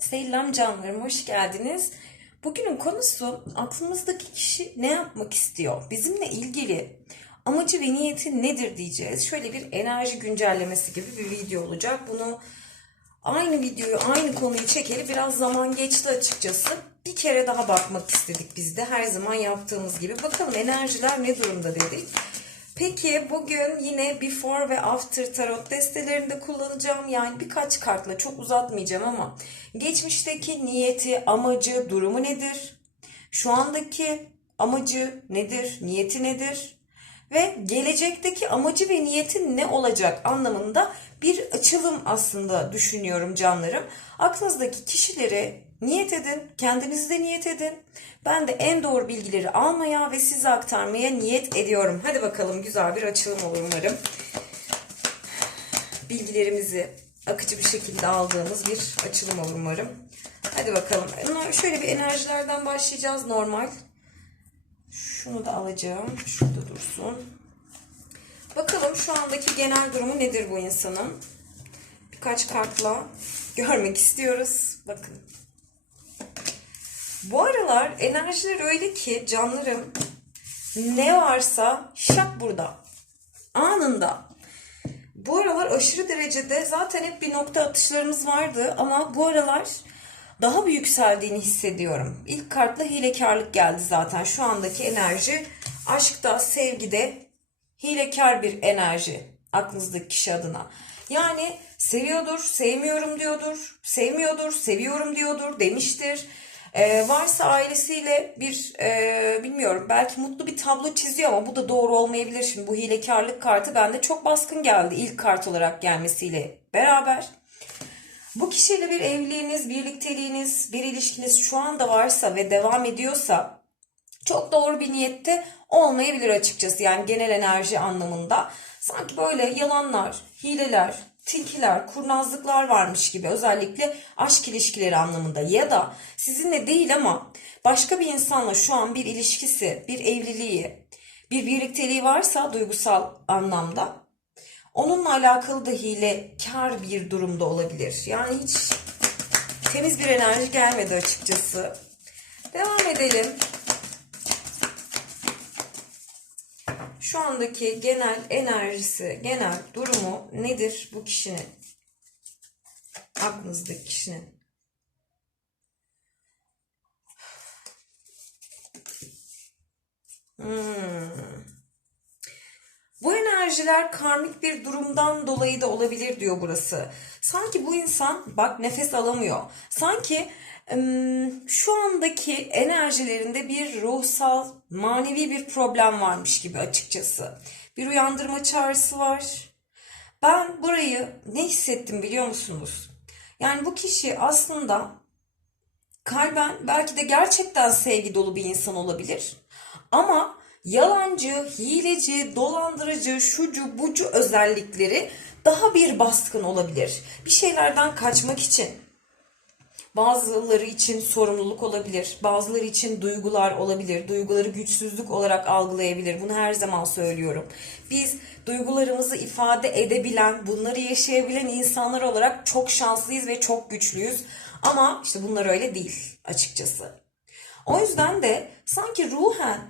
Selam canlarım, hoş geldiniz. Bugünün konusu aklımızdaki kişi ne yapmak istiyor? Bizimle ilgili amacı ve niyeti nedir diyeceğiz. Şöyle bir enerji güncellemesi gibi bir video olacak. Bunu aynı videoyu, aynı konuyu çekeli biraz zaman geçti açıkçası. Bir kere daha bakmak istedik biz de her zaman yaptığımız gibi. Bakalım enerjiler ne durumda dedik. Peki bugün yine before ve after tarot destelerinde kullanacağım. Yani birkaç kartla çok uzatmayacağım ama geçmişteki niyeti, amacı, durumu nedir? Şu andaki amacı nedir? Niyeti nedir? Ve gelecekteki amacı ve niyeti ne olacak anlamında bir açılım aslında düşünüyorum canlarım. Aklınızdaki kişilere niyet edin, kendiniz de niyet edin. Ben de en doğru bilgileri almaya ve size aktarmaya niyet ediyorum. Hadi bakalım güzel bir açılım olur umarım. Bilgilerimizi akıcı bir şekilde aldığımız bir açılım olur umarım. Hadi bakalım. Şöyle bir enerjilerden başlayacağız normal. Şunu da alacağım. Şurada dursun. Bakalım şu andaki genel durumu nedir bu insanın? Birkaç kartla görmek istiyoruz. Bakın. Bu aralar enerjiler öyle ki canlarım ne varsa şak burada. Anında. Bu aralar aşırı derecede zaten hep bir nokta atışlarımız vardı ama bu aralar daha bir yükseldiğini hissediyorum. İlk kartla hilekarlık geldi zaten. Şu andaki enerji aşkta, sevgide hilekar bir enerji aklınızdaki kişi adına. Yani seviyordur, sevmiyorum diyordur, sevmiyordur, seviyorum diyordur demiştir. Ee, varsa ailesiyle bir e, bilmiyorum belki mutlu bir tablo çiziyor ama bu da doğru olmayabilir. Şimdi bu hilekarlık kartı bende çok baskın geldi ilk kart olarak gelmesiyle beraber. Bu kişiyle bir evliliğiniz, birlikteliğiniz, bir ilişkiniz şu anda varsa ve devam ediyorsa çok doğru bir niyette olmayabilir açıkçası. Yani genel enerji anlamında. Sanki böyle yalanlar, hileler, tilkiler, kurnazlıklar varmış gibi özellikle aşk ilişkileri anlamında ya da sizinle değil ama başka bir insanla şu an bir ilişkisi, bir evliliği, bir birlikteliği varsa duygusal anlamda onunla alakalı da hilekar bir durumda olabilir. Yani hiç temiz bir enerji gelmedi açıkçası. Devam edelim. Şu andaki genel enerjisi, genel durumu nedir bu kişinin? Aklınızdaki kişinin. Hmm. Bu enerjiler karmik bir durumdan dolayı da olabilir diyor burası. Sanki bu insan bak nefes alamıyor. Sanki şu andaki enerjilerinde bir ruhsal, manevi bir problem varmış gibi açıkçası. Bir uyandırma çağrısı var. Ben burayı ne hissettim biliyor musunuz? Yani bu kişi aslında kalben belki de gerçekten sevgi dolu bir insan olabilir. Ama yalancı, hileci, dolandırıcı, şucu, bucu özellikleri daha bir baskın olabilir. Bir şeylerden kaçmak için. Bazıları için sorumluluk olabilir. Bazıları için duygular olabilir. Duyguları güçsüzlük olarak algılayabilir. Bunu her zaman söylüyorum. Biz duygularımızı ifade edebilen, bunları yaşayabilen insanlar olarak çok şanslıyız ve çok güçlüyüz. Ama işte bunlar öyle değil açıkçası. O yüzden de sanki ruhen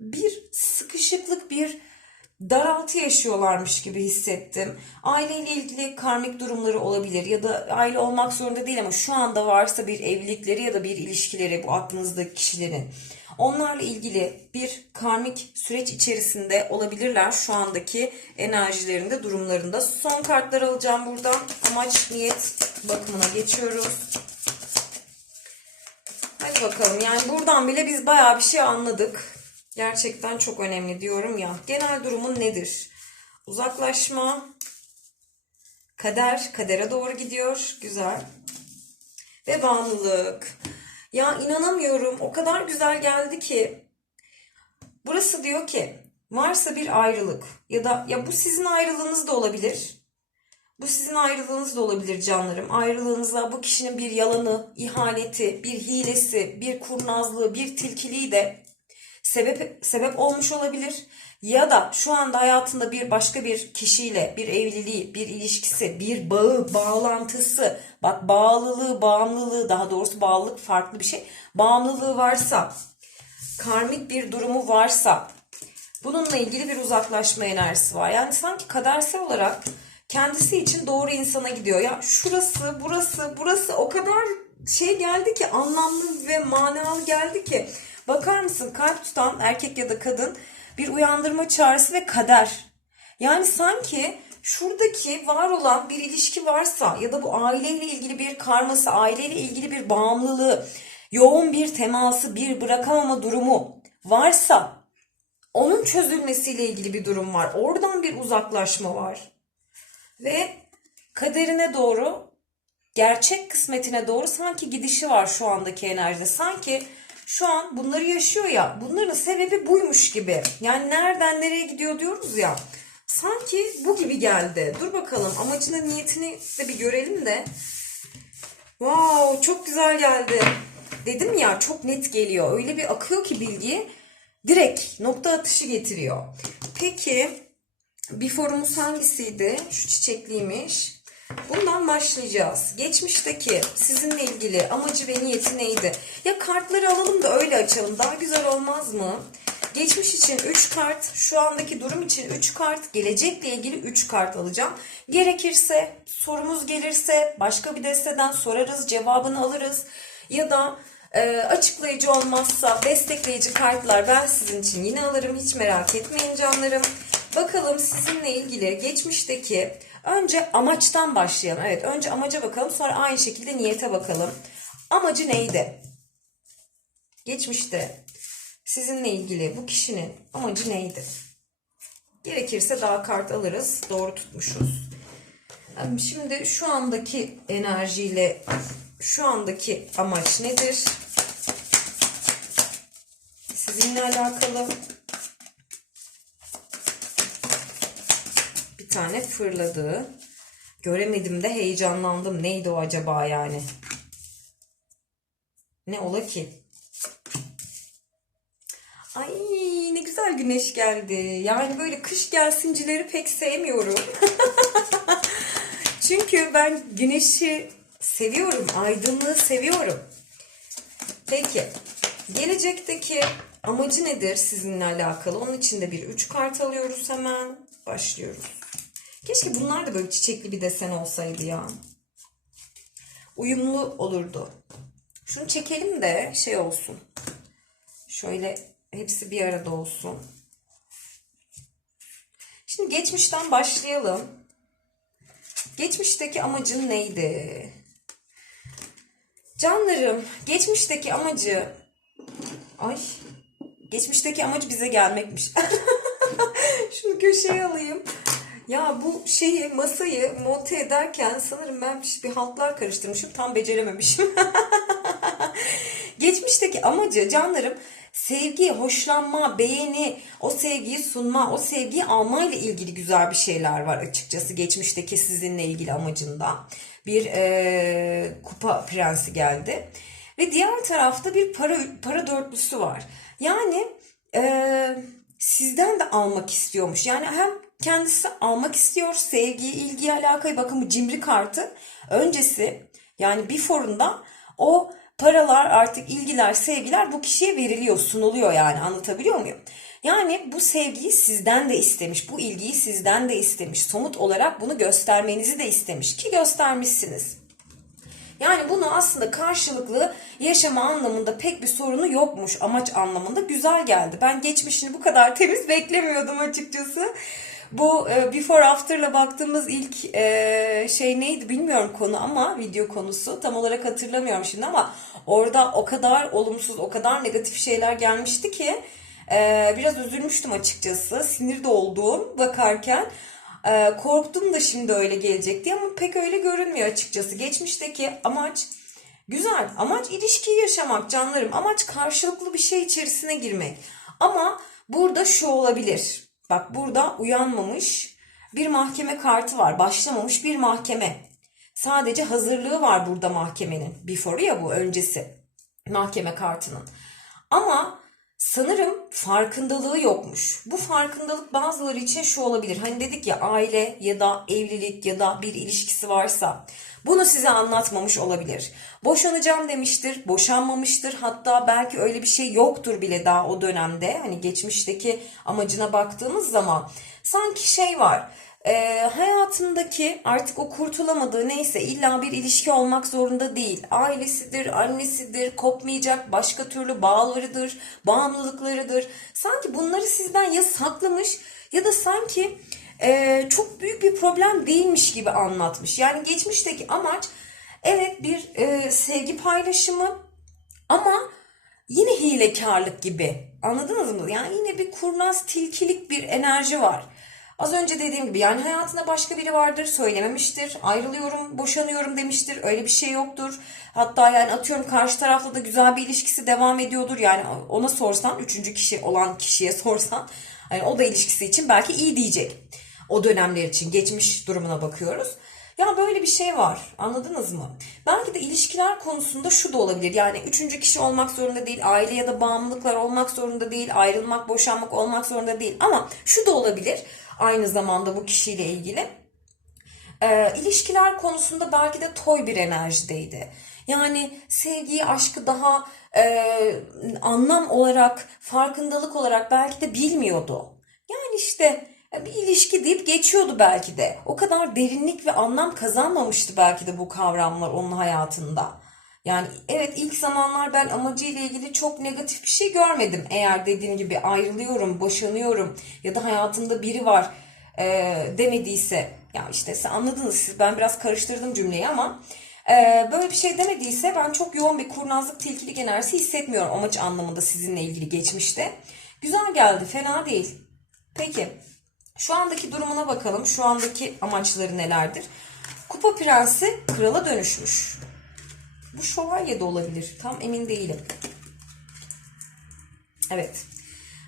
bir sıkışıklık, bir daraltı yaşıyorlarmış gibi hissettim. Aileyle ilgili karmik durumları olabilir ya da aile olmak zorunda değil ama şu anda varsa bir evlilikleri ya da bir ilişkileri bu aklınızdaki kişilerin. Onlarla ilgili bir karmik süreç içerisinde olabilirler şu andaki enerjilerinde, durumlarında. Son kartlar alacağım buradan. Amaç, niyet bakımına geçiyoruz. Hadi bakalım. Yani buradan bile biz bayağı bir şey anladık. Gerçekten çok önemli diyorum ya. Genel durumun nedir? Uzaklaşma, kader, kadere doğru gidiyor. Güzel. Ve bağımlılık. Ya inanamıyorum. O kadar güzel geldi ki. Burası diyor ki varsa bir ayrılık ya da ya bu sizin ayrılığınız da olabilir. Bu sizin ayrılığınız da olabilir canlarım. Ayrılığınızda bu kişinin bir yalanı, ihaneti, bir hilesi, bir kurnazlığı, bir tilkiliği de sebep sebep olmuş olabilir. Ya da şu anda hayatında bir başka bir kişiyle bir evliliği, bir ilişkisi, bir bağı, bağlantısı, bak bağlılığı, bağımlılığı, daha doğrusu bağlılık farklı bir şey. Bağımlılığı varsa, karmik bir durumu varsa, bununla ilgili bir uzaklaşma enerjisi var. Yani sanki kadersel olarak kendisi için doğru insana gidiyor. Ya şurası, burası, burası o kadar şey geldi ki anlamlı ve manalı geldi ki. Bakar mısın kalp tutan erkek ya da kadın bir uyandırma çağrısı ve kader. Yani sanki şuradaki var olan bir ilişki varsa ya da bu aileyle ilgili bir karması, aileyle ilgili bir bağımlılığı, yoğun bir teması, bir bırakamama durumu varsa onun çözülmesiyle ilgili bir durum var. Oradan bir uzaklaşma var. Ve kaderine doğru, gerçek kısmetine doğru sanki gidişi var şu andaki enerjide. Sanki şu an bunları yaşıyor ya, bunların sebebi buymuş gibi. Yani nereden nereye gidiyor diyoruz ya. Sanki bu gibi geldi. Dur bakalım amacını, niyetini de bir görelim de. Wow, çok güzel geldi. Dedim ya çok net geliyor. Öyle bir akıyor ki bilgi direkt nokta atışı getiriyor. Peki bir forumuz hangisiydi? Şu çiçekliymiş. Bundan başlayacağız. Geçmişteki sizinle ilgili amacı ve niyeti neydi? Ya kartları alalım da öyle açalım. Daha güzel olmaz mı? Geçmiş için 3 kart, şu andaki durum için 3 kart, gelecekle ilgili 3 kart alacağım. Gerekirse, sorumuz gelirse başka bir desteden sorarız, cevabını alırız. Ya da e, açıklayıcı olmazsa destekleyici kartlar ben sizin için yine alırım. Hiç merak etmeyin canlarım. Bakalım sizinle ilgili geçmişteki önce amaçtan başlayalım. Evet önce amaca bakalım sonra aynı şekilde niyete bakalım. Amacı neydi? Geçmişte sizinle ilgili bu kişinin amacı neydi? Gerekirse daha kart alırız. Doğru tutmuşuz. Şimdi şu andaki enerjiyle şu andaki amaç nedir? Sizinle alakalı tane fırladı. Göremedim de heyecanlandım. Neydi o acaba yani? Ne ola ki? Ay ne güzel güneş geldi. Yani böyle kış gelsincileri pek sevmiyorum. Çünkü ben güneşi seviyorum, aydınlığı seviyorum. Peki, gelecekteki amacı nedir sizinle alakalı? Onun için de bir üç kart alıyoruz hemen. Başlıyoruz. Keşke bunlar da böyle çiçekli bir desen olsaydı ya. Uyumlu olurdu. Şunu çekelim de şey olsun. Şöyle hepsi bir arada olsun. Şimdi geçmişten başlayalım. Geçmişteki amacın neydi? Canlarım, geçmişteki amacı ay geçmişteki amacı bize gelmekmiş. Şunu köşeye alayım. Ya bu şeyi masayı monte ederken sanırım ben bir, haltlar karıştırmışım. Tam becerememişim. Geçmişteki amacı canlarım sevgi, hoşlanma, beğeni, o sevgiyi sunma, o sevgiyi alma ile ilgili güzel bir şeyler var açıkçası geçmişteki sizinle ilgili amacında. Bir e, kupa prensi geldi. Ve diğer tarafta bir para para dörtlüsü var. Yani e, sizden de almak istiyormuş. Yani hem kendisi almak istiyor sevgiyi, ilgiyi, alakayı. Bakın bu cimri kartı öncesi yani bir forunda o paralar artık ilgiler, sevgiler bu kişiye veriliyor, sunuluyor yani anlatabiliyor muyum? Yani bu sevgiyi sizden de istemiş, bu ilgiyi sizden de istemiş. Somut olarak bunu göstermenizi de istemiş ki göstermişsiniz. Yani bunu aslında karşılıklı yaşama anlamında pek bir sorunu yokmuş amaç anlamında güzel geldi. Ben geçmişini bu kadar temiz beklemiyordum açıkçası. Bu e, before after'la baktığımız ilk e, şey neydi bilmiyorum konu ama video konusu. Tam olarak hatırlamıyorum şimdi ama orada o kadar olumsuz o kadar negatif şeyler gelmişti ki e, biraz üzülmüştüm açıkçası sinir de olduğum bakarken. E, korktum da şimdi öyle gelecek diye ama pek öyle görünmüyor açıkçası. Geçmişteki amaç güzel. Amaç ilişkiyi yaşamak canlarım. Amaç karşılıklı bir şey içerisine girmek. Ama burada şu olabilir Bak burada uyanmamış bir mahkeme kartı var. Başlamamış bir mahkeme. Sadece hazırlığı var burada mahkemenin. Before ya bu öncesi. Mahkeme kartının. Ama sanırım farkındalığı yokmuş. Bu farkındalık bazıları için şu olabilir. Hani dedik ya aile ya da evlilik ya da bir ilişkisi varsa bunu size anlatmamış olabilir. Boşanacağım demiştir, boşanmamıştır. Hatta belki öyle bir şey yoktur bile daha o dönemde. Hani geçmişteki amacına baktığımız zaman sanki şey var. e, hayatındaki artık o kurtulamadığı neyse illa bir ilişki olmak zorunda değil. Ailesidir, annesidir, kopmayacak başka türlü bağlarıdır, bağımlılıklarıdır. Sanki bunları sizden ya saklamış ya da sanki e, çok büyük bir problem değilmiş gibi anlatmış. Yani geçmişteki amaç evet bir e, sevgi paylaşımı ama yine hilekarlık gibi. Anladınız mı? Yani yine bir kurnaz tilkilik bir enerji var. Az önce dediğim gibi yani hayatında başka biri vardır söylememiştir. Ayrılıyorum, boşanıyorum demiştir. Öyle bir şey yoktur. Hatta yani atıyorum karşı tarafla da güzel bir ilişkisi devam ediyordur. Yani ona sorsan, üçüncü kişi olan kişiye sorsan yani o da ilişkisi için belki iyi diyecek. O dönemler için geçmiş durumuna bakıyoruz. Ya böyle bir şey var. Anladınız mı? Belki de ilişkiler konusunda şu da olabilir. Yani üçüncü kişi olmak zorunda değil. Aile ya da bağımlılıklar olmak zorunda değil. Ayrılmak, boşanmak olmak zorunda değil. Ama şu da olabilir. Aynı zamanda bu kişiyle ilgili. Ee, ilişkiler konusunda belki de toy bir enerjideydi. Yani sevgiyi, aşkı daha e, anlam olarak, farkındalık olarak belki de bilmiyordu. Yani işte e, bir ilişki deyip geçiyordu belki de. O kadar derinlik ve anlam kazanmamıştı belki de bu kavramlar onun hayatında. Yani evet ilk zamanlar ben amacıyla ilgili çok negatif bir şey görmedim. Eğer dediğim gibi ayrılıyorum, boşanıyorum ya da hayatımda biri var e, demediyse. Ya işte siz anladınız siz ben biraz karıştırdım cümleyi ama e, böyle bir şey demediyse ben çok yoğun bir kurnazlık tilkilik enerjisi hissetmiyorum amaç anlamında sizinle ilgili geçmişte. Güzel geldi fena değil. Peki şu andaki durumuna bakalım. Şu andaki amaçları nelerdir? Kupa Prensi krala dönüşmüş. Bu şövalye de olabilir. Tam emin değilim. Evet.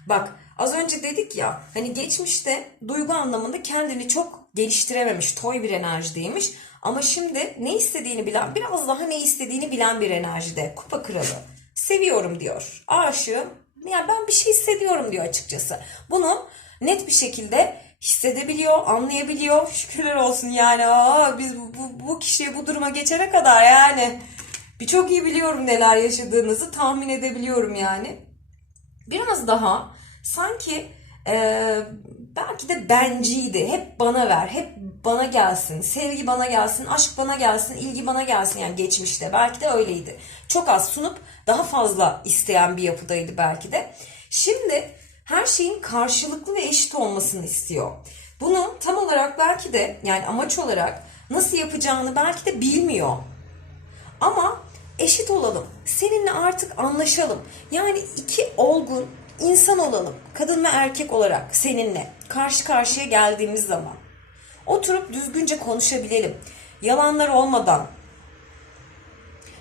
Bak az önce dedik ya hani geçmişte duygu anlamında kendini çok geliştirememiş, toy bir enerjideymiş. Ama şimdi ne istediğini bilen, biraz daha ne istediğini bilen bir enerjide. Kupa kralı. Seviyorum diyor. Aşığım. Yani ben bir şey hissediyorum diyor açıkçası. Bunu net bir şekilde hissedebiliyor, anlayabiliyor. Şükürler olsun yani. Aa, biz bu, bu, bu kişiye bu duruma geçene kadar yani birçok iyi biliyorum neler yaşadığınızı tahmin edebiliyorum yani. Biraz daha sanki e, belki de benciydi. Hep bana ver, hep bana gelsin, sevgi bana gelsin, aşk bana gelsin, ilgi bana gelsin yani geçmişte. Belki de öyleydi. Çok az sunup daha fazla isteyen bir yapıdaydı belki de. Şimdi her şeyin karşılıklı ve eşit olmasını istiyor. Bunu tam olarak belki de yani amaç olarak nasıl yapacağını belki de bilmiyor. Ama eşit olalım. Seninle artık anlaşalım. Yani iki olgun insan olalım. Kadın ve erkek olarak seninle karşı karşıya geldiğimiz zaman. Oturup düzgünce konuşabilelim. Yalanlar olmadan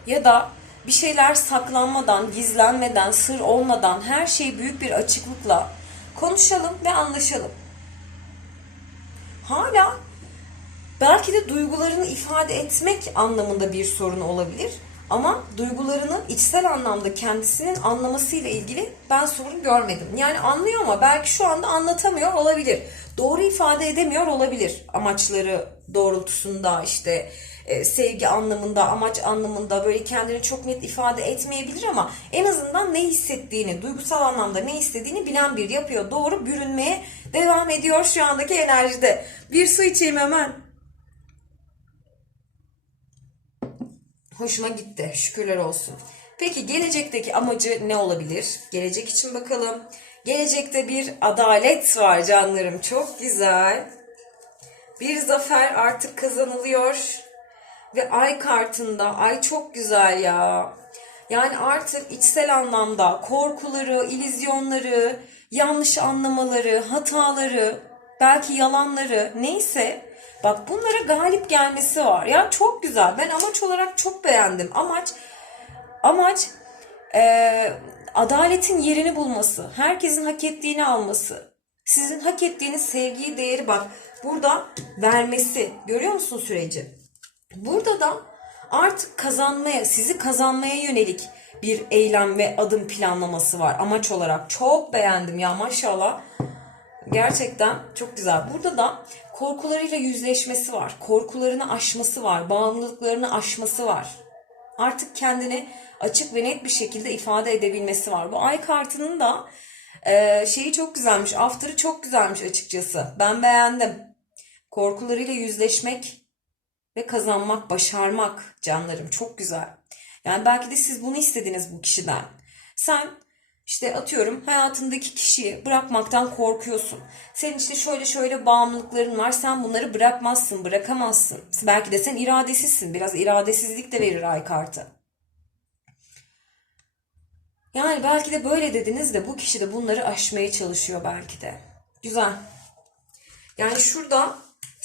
ya da bir şeyler saklanmadan, gizlenmeden, sır olmadan her şeyi büyük bir açıklıkla konuşalım ve anlaşalım. Hala belki de duygularını ifade etmek anlamında bir sorun olabilir. Ama duygularını içsel anlamda kendisinin anlamasıyla ilgili ben sorun görmedim. Yani anlıyor ama belki şu anda anlatamıyor olabilir. Doğru ifade edemiyor olabilir. Amaçları doğrultusunda işte e, sevgi anlamında, amaç anlamında böyle kendini çok net ifade etmeyebilir ama en azından ne hissettiğini, duygusal anlamda ne istediğini bilen bir yapıyor. Doğru bürünmeye devam ediyor şu andaki enerjide. Bir su içeyim hemen. Hoşuma gitti. Şükürler olsun. Peki gelecekteki amacı ne olabilir? Gelecek için bakalım. Gelecekte bir adalet var canlarım. Çok güzel. Bir zafer artık kazanılıyor. Ve ay kartında, ay çok güzel ya. Yani artık içsel anlamda korkuları, ilizyonları, yanlış anlamaları, hataları, belki yalanları neyse bak bunlara galip gelmesi var. Ya çok güzel. Ben amaç olarak çok beğendim. Amaç amaç eee, adaletin yerini bulması, herkesin hak ettiğini alması, sizin hak ettiğiniz sevgiyi, değeri bak burada vermesi. Görüyor musun süreci? Burada da Artık kazanmaya, sizi kazanmaya yönelik bir eylem ve adım planlaması var amaç olarak. Çok beğendim ya maşallah. Gerçekten çok güzel. Burada da korkularıyla yüzleşmesi var. Korkularını aşması var. Bağımlılıklarını aşması var. Artık kendini açık ve net bir şekilde ifade edebilmesi var. Bu ay kartının da e, şeyi çok güzelmiş. After'ı çok güzelmiş açıkçası. Ben beğendim. Korkularıyla yüzleşmek ve kazanmak, başarmak canlarım çok güzel. Yani belki de siz bunu istediniz bu kişiden. Sen işte atıyorum hayatındaki kişiyi bırakmaktan korkuyorsun. Senin işte şöyle şöyle bağımlılıkların var. Sen bunları bırakmazsın, bırakamazsın. Belki de sen iradesizsin. Biraz iradesizlik de verir ay kartı. Yani belki de böyle dediniz de bu kişi de bunları aşmaya çalışıyor belki de. Güzel. Yani şurada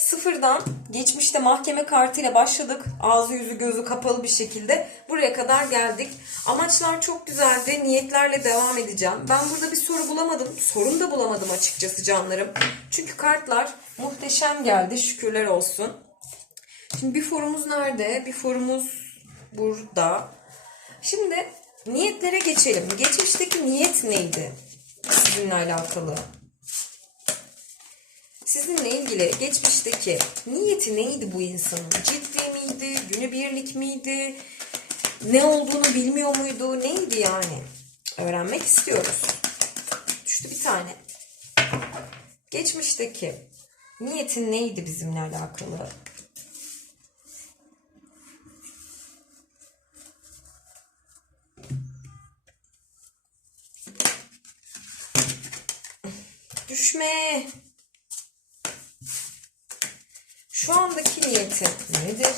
sıfırdan geçmişte mahkeme kartıyla başladık. Ağzı yüzü gözü kapalı bir şekilde buraya kadar geldik. Amaçlar çok güzeldi. Niyetlerle devam edeceğim. Ben burada bir soru bulamadım. Sorun da bulamadım açıkçası canlarım. Çünkü kartlar muhteşem geldi. Şükürler olsun. Şimdi bir forumuz nerede? Bir forumuz burada. Şimdi niyetlere geçelim. Geçmişteki niyet neydi? Sizinle alakalı. Sizinle ilgili geçmişteki niyeti neydi bu insanın? Ciddi miydi? Günübirlik miydi? Ne olduğunu bilmiyor muydu? Neydi yani? Öğrenmek istiyoruz. Düştü bir tane. Geçmişteki niyetin neydi bizimle alakalı? Düşme. Şu andaki niyeti nedir?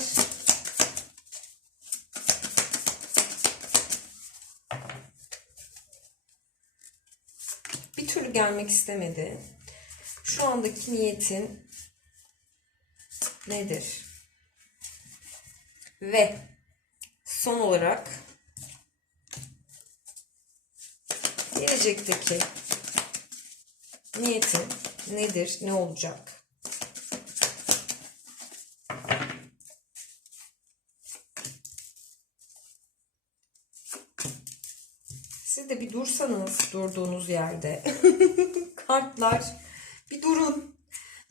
Bir türlü gelmek istemedi. Şu andaki niyetin nedir? Ve son olarak gelecekteki niyetin nedir? Ne olacak? Dursanız durduğunuz yerde. Kartlar bir durun.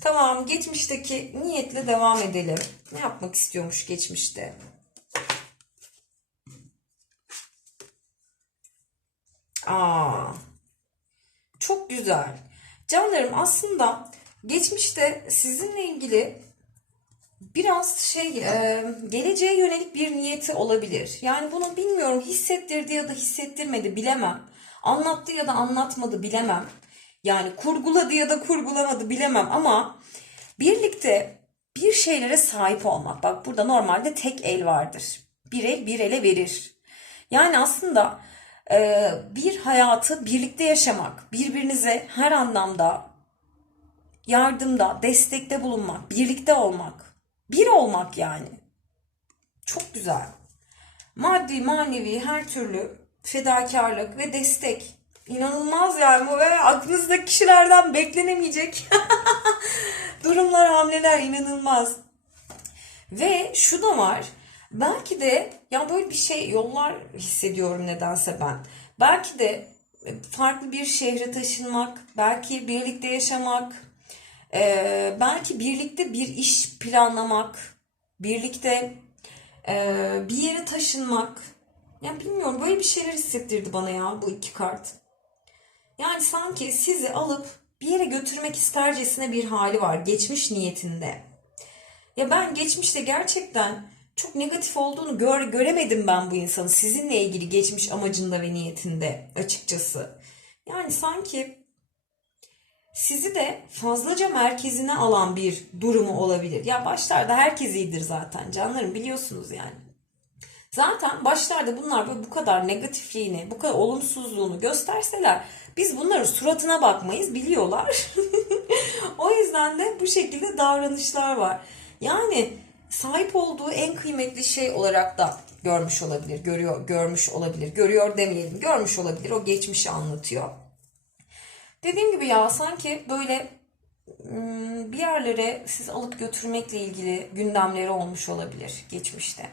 Tamam geçmişteki niyetle devam edelim. Ne yapmak istiyormuş geçmişte? Aa, çok güzel. Canlarım aslında geçmişte sizinle ilgili biraz şey e, geleceğe yönelik bir niyeti olabilir. Yani bunu bilmiyorum hissettirdi ya da hissettirmedi bilemem. Anlattı ya da anlatmadı bilemem. Yani kurguladı ya da kurgulamadı bilemem ama birlikte bir şeylere sahip olmak. Bak burada normalde tek el vardır. Bir el bir ele verir. Yani aslında e, bir hayatı birlikte yaşamak, birbirinize her anlamda yardımda, destekte bulunmak, birlikte olmak, bir olmak yani. Çok güzel. Maddi, manevi her türlü fedakarlık ve destek. İnanılmaz yani bu ve aklınızdaki kişilerden beklenemeyecek durumlar, hamleler inanılmaz. Ve şu da var. Belki de ya böyle bir şey yollar hissediyorum nedense ben. Belki de farklı bir şehre taşınmak, belki birlikte yaşamak, e, belki birlikte bir iş planlamak, birlikte e, bir yere taşınmak. Ya bilmiyorum böyle bir şeyler hissettirdi bana ya bu iki kart. Yani sanki sizi alıp bir yere götürmek istercesine bir hali var geçmiş niyetinde. Ya ben geçmişte gerçekten çok negatif olduğunu gör, göremedim ben bu insanı sizinle ilgili geçmiş amacında ve niyetinde açıkçası. Yani sanki sizi de fazlaca merkezine alan bir durumu olabilir. Ya başlarda herkes iyidir zaten canlarım biliyorsunuz yani. Zaten başlarda bunlar böyle bu kadar negatifliğini, bu kadar olumsuzluğunu gösterseler biz bunların suratına bakmayız biliyorlar. o yüzden de bu şekilde davranışlar var. Yani sahip olduğu en kıymetli şey olarak da görmüş olabilir, görüyor, görmüş olabilir. Görüyor demeyelim, görmüş olabilir. O geçmişi anlatıyor. Dediğim gibi ya sanki böyle bir yerlere siz alıp götürmekle ilgili gündemleri olmuş olabilir geçmişte.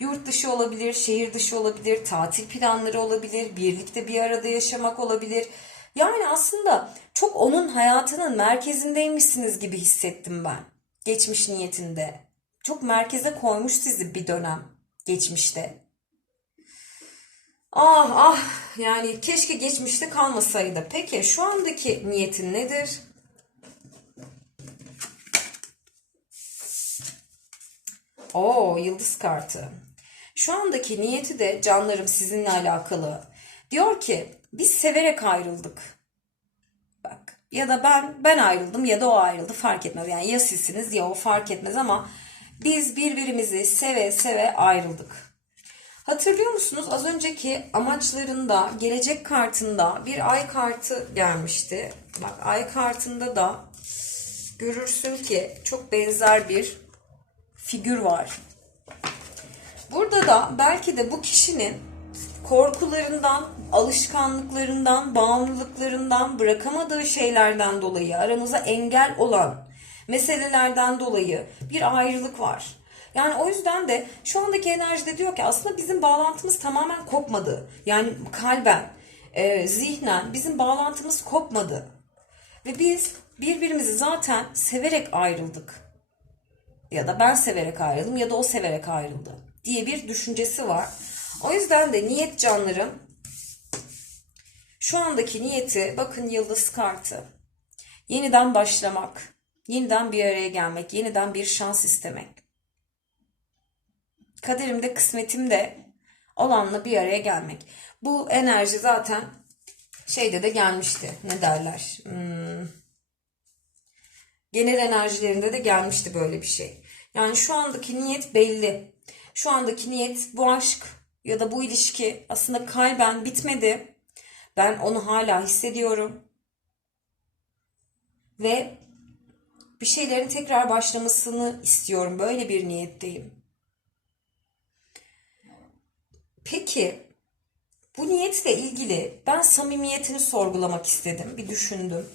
Yurt dışı olabilir, şehir dışı olabilir, tatil planları olabilir, birlikte bir arada yaşamak olabilir. Yani aslında çok onun hayatının merkezindeymişsiniz gibi hissettim ben. Geçmiş niyetinde. Çok merkeze koymuş sizi bir dönem geçmişte. Ah ah yani keşke geçmişte kalmasaydı. Peki şu andaki niyetin nedir? Oo yıldız kartı. Şu andaki niyeti de canlarım sizinle alakalı. Diyor ki biz severek ayrıldık. Bak ya da ben ben ayrıldım ya da o ayrıldı fark etmez. Yani ya sizsiniz ya o fark etmez ama biz birbirimizi seve seve ayrıldık. Hatırlıyor musunuz az önceki amaçlarında gelecek kartında bir ay kartı gelmişti. Bak ay kartında da görürsün ki çok benzer bir figür var. Burada da belki de bu kişinin korkularından, alışkanlıklarından, bağımlılıklarından, bırakamadığı şeylerden dolayı aranıza engel olan meselelerden dolayı bir ayrılık var. Yani o yüzden de şu andaki enerjide diyor ki aslında bizim bağlantımız tamamen kopmadı. Yani kalben, e, zihnen bizim bağlantımız kopmadı. Ve biz birbirimizi zaten severek ayrıldık ya da ben severek ayrıldım ya da o severek ayrıldı diye bir düşüncesi var. O yüzden de niyet canlarım şu andaki niyeti bakın yıldız kartı. Yeniden başlamak, yeniden bir araya gelmek, yeniden bir şans istemek. Kaderimde, kısmetimde olanla bir araya gelmek. Bu enerji zaten şeyde de gelmişti. Ne derler? Hmm, genel enerjilerinde de gelmişti böyle bir şey. Yani şu andaki niyet belli. Şu andaki niyet bu aşk ya da bu ilişki aslında kalben bitmedi. Ben onu hala hissediyorum. Ve bir şeylerin tekrar başlamasını istiyorum. Böyle bir niyetteyim. Peki bu niyetle ilgili ben samimiyetini sorgulamak istedim. Bir düşündüm.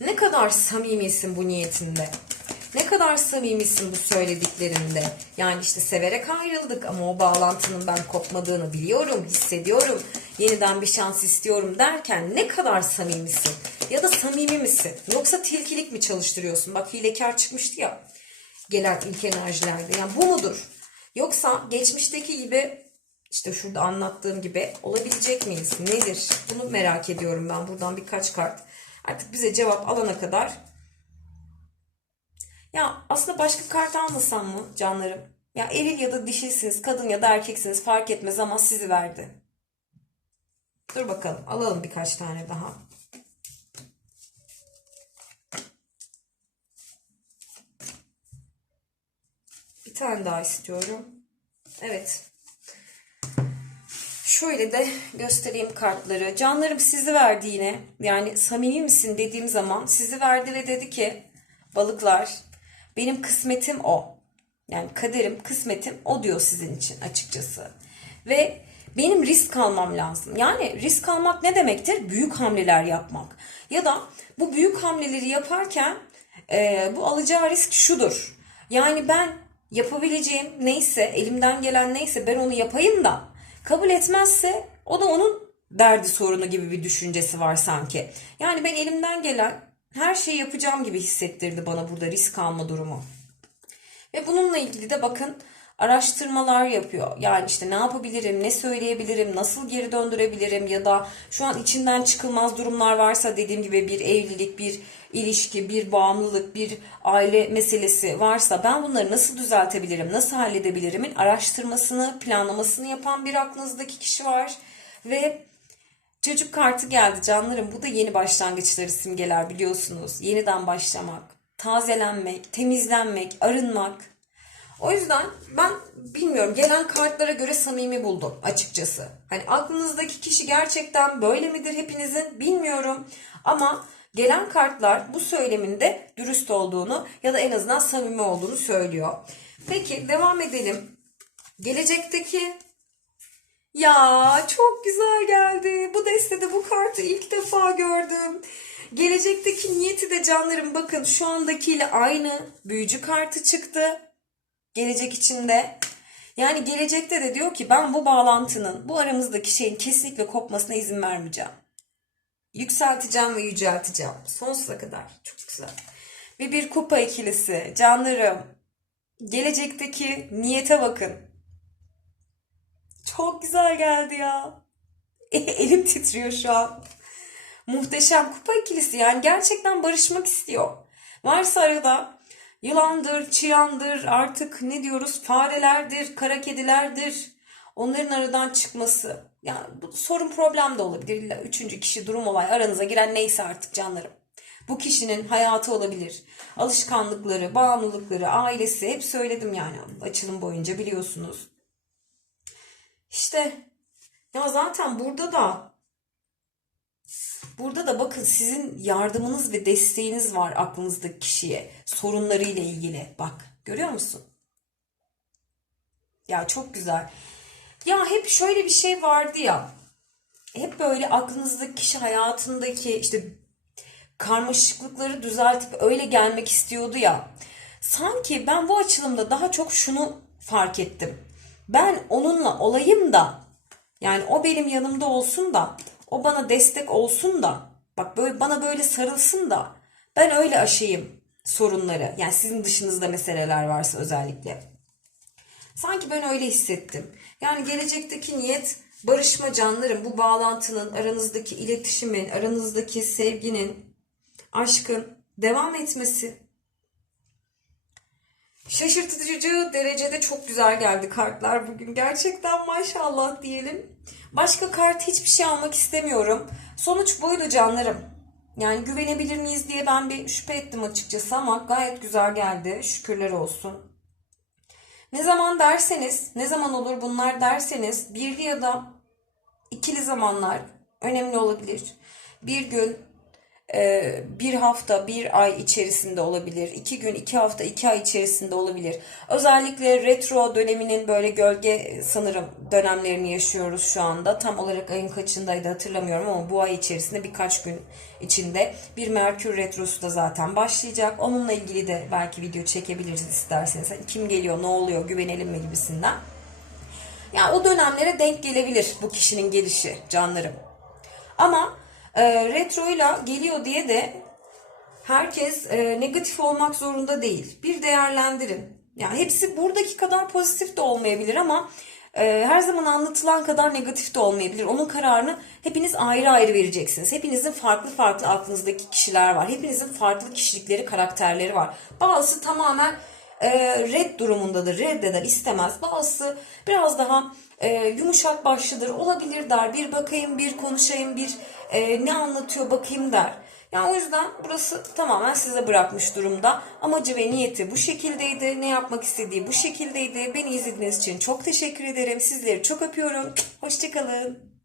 Ne kadar samimisin bu niyetinde? Ne kadar samimisin bu söylediklerinde? Yani işte severek ayrıldık ama o bağlantının ben kopmadığını biliyorum, hissediyorum. Yeniden bir şans istiyorum derken ne kadar samimisin? Ya da samimi misin? Yoksa tilkilik mi çalıştırıyorsun? Bak hilekar çıkmıştı ya gelen ilk enerjilerde. Yani bu mudur? Yoksa geçmişteki gibi işte şurada anlattığım gibi olabilecek miyiz? Nedir? Bunu merak ediyorum ben. Buradan birkaç kart. Artık bize cevap alana kadar ya aslında başka kart almasam mı canlarım? Ya eril ya da dişisiniz, kadın ya da erkeksiniz fark etmez ama sizi verdi. Dur bakalım alalım birkaç tane daha. Bir tane daha istiyorum. Evet. Şöyle de göstereyim kartları. Canlarım sizi verdi yine. Yani samimi misin dediğim zaman sizi verdi ve dedi ki balıklar benim kısmetim o. Yani kaderim, kısmetim o diyor sizin için açıkçası. Ve benim risk almam lazım. Yani risk almak ne demektir? Büyük hamleler yapmak. Ya da bu büyük hamleleri yaparken e, bu alacağı risk şudur. Yani ben yapabileceğim neyse, elimden gelen neyse ben onu yapayım da kabul etmezse o da onun derdi sorunu gibi bir düşüncesi var sanki. Yani ben elimden gelen her şeyi yapacağım gibi hissettirdi bana burada risk alma durumu. Ve bununla ilgili de bakın araştırmalar yapıyor. Yani işte ne yapabilirim, ne söyleyebilirim, nasıl geri döndürebilirim ya da şu an içinden çıkılmaz durumlar varsa dediğim gibi bir evlilik, bir ilişki, bir bağımlılık, bir aile meselesi varsa ben bunları nasıl düzeltebilirim, nasıl halledebilirimin araştırmasını, planlamasını yapan bir aklınızdaki kişi var. Ve çocuk kartı geldi canlarım. Bu da yeni başlangıçları simgeler biliyorsunuz. Yeniden başlamak, tazelenmek, temizlenmek, arınmak. O yüzden ben bilmiyorum gelen kartlara göre samimi buldum açıkçası. Hani aklınızdaki kişi gerçekten böyle midir hepinizin bilmiyorum. Ama gelen kartlar bu söyleminde dürüst olduğunu ya da en azından samimi olduğunu söylüyor. Peki devam edelim. Gelecekteki ya çok güzel geldi. Bu destede bu kartı ilk defa gördüm. Gelecekteki niyeti de canlarım bakın şu andakiyle aynı büyücü kartı çıktı. Gelecek içinde. Yani gelecekte de diyor ki ben bu bağlantının, bu aramızdaki şeyin kesinlikle kopmasına izin vermeyeceğim. Yükselteceğim ve yücelteceğim. Sonsuza kadar. Çok güzel. Ve bir kupa ikilisi. Canlarım. Gelecekteki niyete bakın. Çok güzel geldi ya. Elim titriyor şu an. Muhteşem kupa ikilisi yani gerçekten barışmak istiyor. Varsa arada yılandır, çıyandır, artık ne diyoruz farelerdir, kara kedilerdir. Onların aradan çıkması. Yani bu sorun problem de olabilir. İlla üçüncü kişi durum olay aranıza giren neyse artık canlarım. Bu kişinin hayatı olabilir. Alışkanlıkları, bağımlılıkları, ailesi hep söyledim yani açılım boyunca biliyorsunuz. İşte ya zaten burada da burada da bakın sizin yardımınız ve desteğiniz var aklınızdaki kişiye sorunlarıyla ilgili. Bak görüyor musun? Ya çok güzel. Ya hep şöyle bir şey vardı ya. Hep böyle aklınızdaki kişi hayatındaki işte karmaşıklıkları düzeltip öyle gelmek istiyordu ya. Sanki ben bu açılımda daha çok şunu fark ettim. Ben onunla olayım da yani o benim yanımda olsun da o bana destek olsun da bak böyle bana böyle sarılsın da ben öyle aşayım sorunları. Yani sizin dışınızda meseleler varsa özellikle. Sanki ben öyle hissettim. Yani gelecekteki niyet barışma canlarım. Bu bağlantının, aranızdaki iletişimin, aranızdaki sevginin, aşkın devam etmesi. Şaşırtıcı derecede çok güzel geldi kartlar bugün. Gerçekten maşallah diyelim. Başka kart hiçbir şey almak istemiyorum. Sonuç buydu canlarım. Yani güvenebilir miyiz diye ben bir şüphe ettim açıkçası ama gayet güzel geldi. Şükürler olsun. Ne zaman derseniz, ne zaman olur bunlar derseniz birli ya da ikili zamanlar önemli olabilir. Bir gün, bir hafta, bir ay içerisinde olabilir. iki gün, iki hafta, iki ay içerisinde olabilir. Özellikle retro döneminin böyle gölge sanırım dönemlerini yaşıyoruz şu anda. Tam olarak ayın kaçındaydı hatırlamıyorum ama bu ay içerisinde birkaç gün içinde bir Merkür retrosu da zaten başlayacak. Onunla ilgili de belki video çekebiliriz isterseniz. Hani kim geliyor, ne oluyor, güvenelim mi gibisinden. Yani o dönemlere denk gelebilir bu kişinin gelişi canlarım. Ama e, retroyla geliyor diye de herkes e, negatif olmak zorunda değil. Bir değerlendirin. Yani hepsi buradaki kadar pozitif de olmayabilir ama e, her zaman anlatılan kadar negatif de olmayabilir. Onun kararını hepiniz ayrı ayrı vereceksiniz. Hepinizin farklı farklı aklınızdaki kişiler var. Hepinizin farklı kişilikleri, karakterleri var. Bazısı tamamen e, red durumundadır, reddeder, istemez. Bazısı biraz daha e, yumuşak başlıdır, olabilir der. Bir bakayım, bir konuşayım, bir e, ne anlatıyor bakayım der. Yani o yüzden burası tamamen size bırakmış durumda. Amacı ve niyeti bu şekildeydi. Ne yapmak istediği bu şekildeydi. Beni izlediğiniz için çok teşekkür ederim. Sizleri çok öpüyorum. Hoşçakalın.